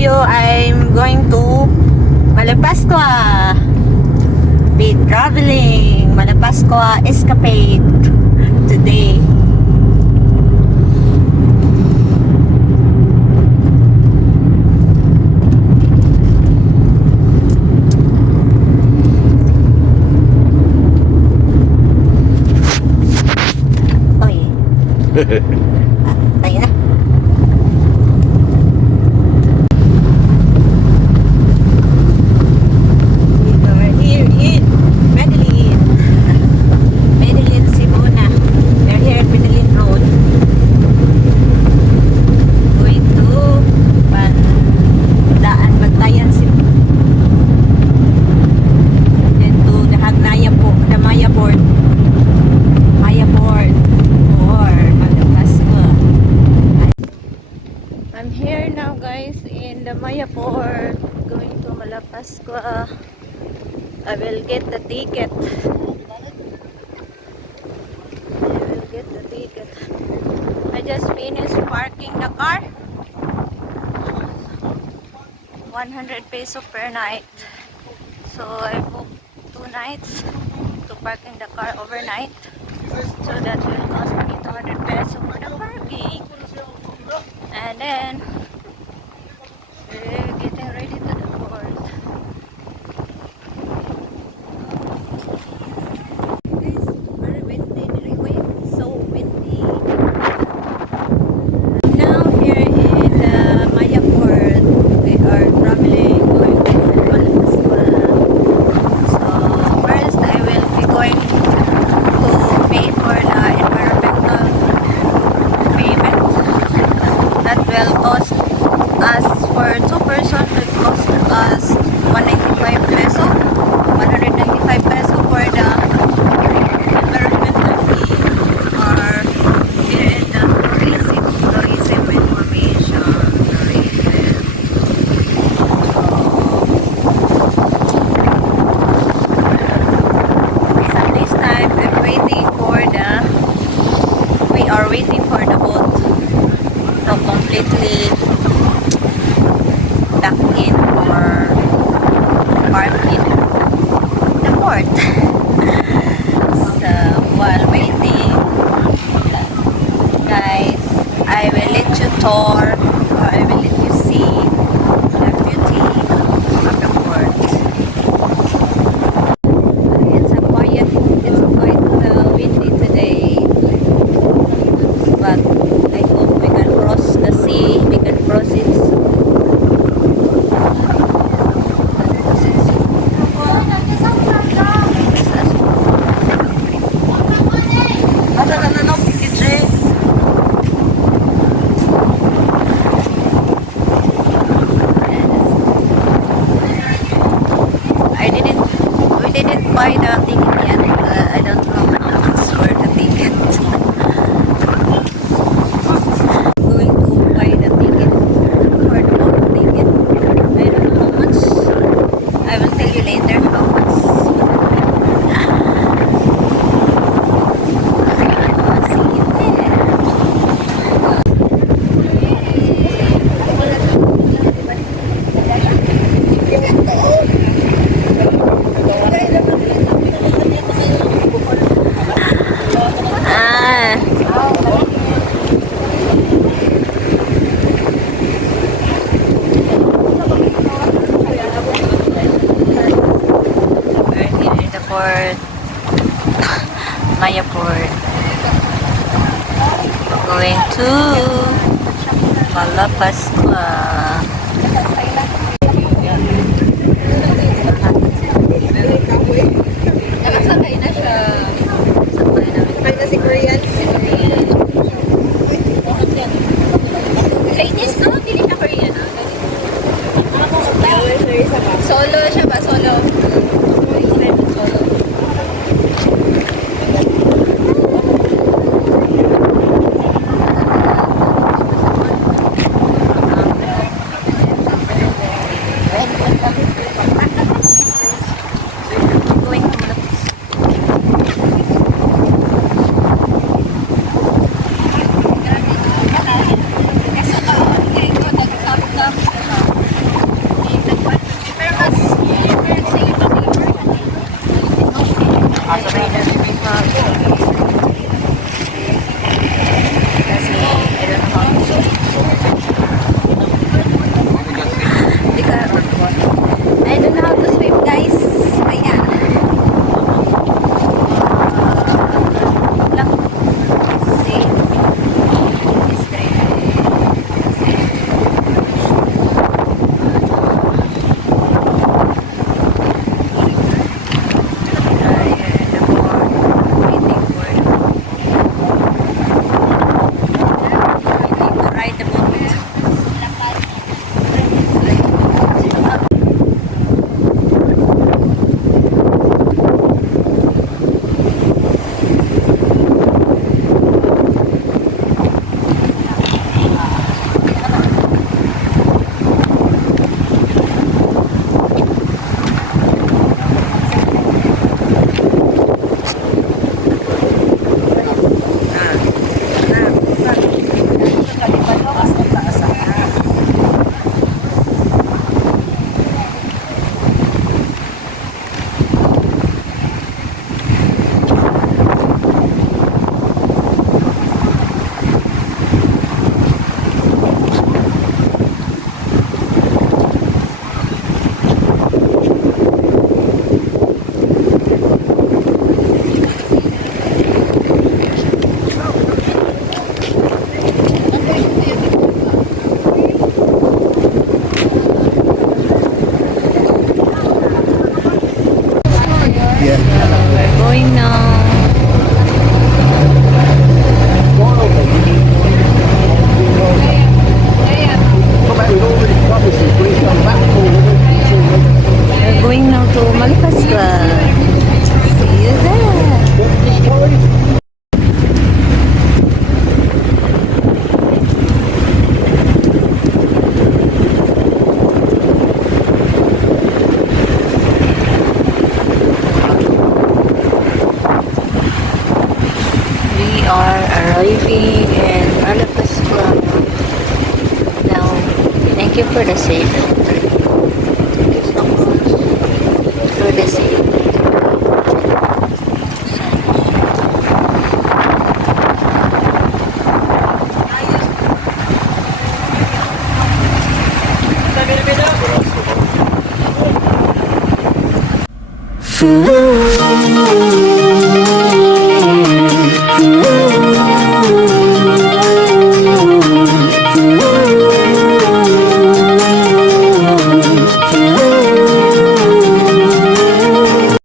video, I'm going to Malapascua. Be traveling Malapascua escapade today. Tayo na. We're here in Medellin, Simona. We're here at Medellin Road. Going to Bantayan, Simona. Then to the Hagnaya po, the Maya Port. Maya Port. I'm here now, guys, in the Maya Port, going to Malapascua. I will get the ticket. I just finished parking the car. 100 peso per night. So I booked 2 nights to park in the car overnight. So that will cost me 200 peso for the parking. And then we're getting ready to the port. It's very windy, so windy. Now here in the Maya Port, we are traveling going to Malapascua. So first I will be going to pay for the environmental payment. That will cost us, for 2 persons, will cost us 195 peso. 195 peso for the environmental fee, or here in the tourism information. So this time we are waiting for the boat to completely dock in or park in the port. So while waiting, guys, I will let you tour, or I will let you see the beauty of the port. It's quite windy today, but I hope we can cross the sea, we can cross it. We didn't buy the ticket yet. I don't know how much for the ticket. Going to buy the ticket for the boat ticket. I don't know how much. I will tell you later how much. Maya Port, going to Malapascua. Nakasakay na siya. Sakay na si Korean. Chinese, no? Hindi na Korean, no? Solo siya ba? Solo. you for the sale. Thank you so much for the sale. Ooh.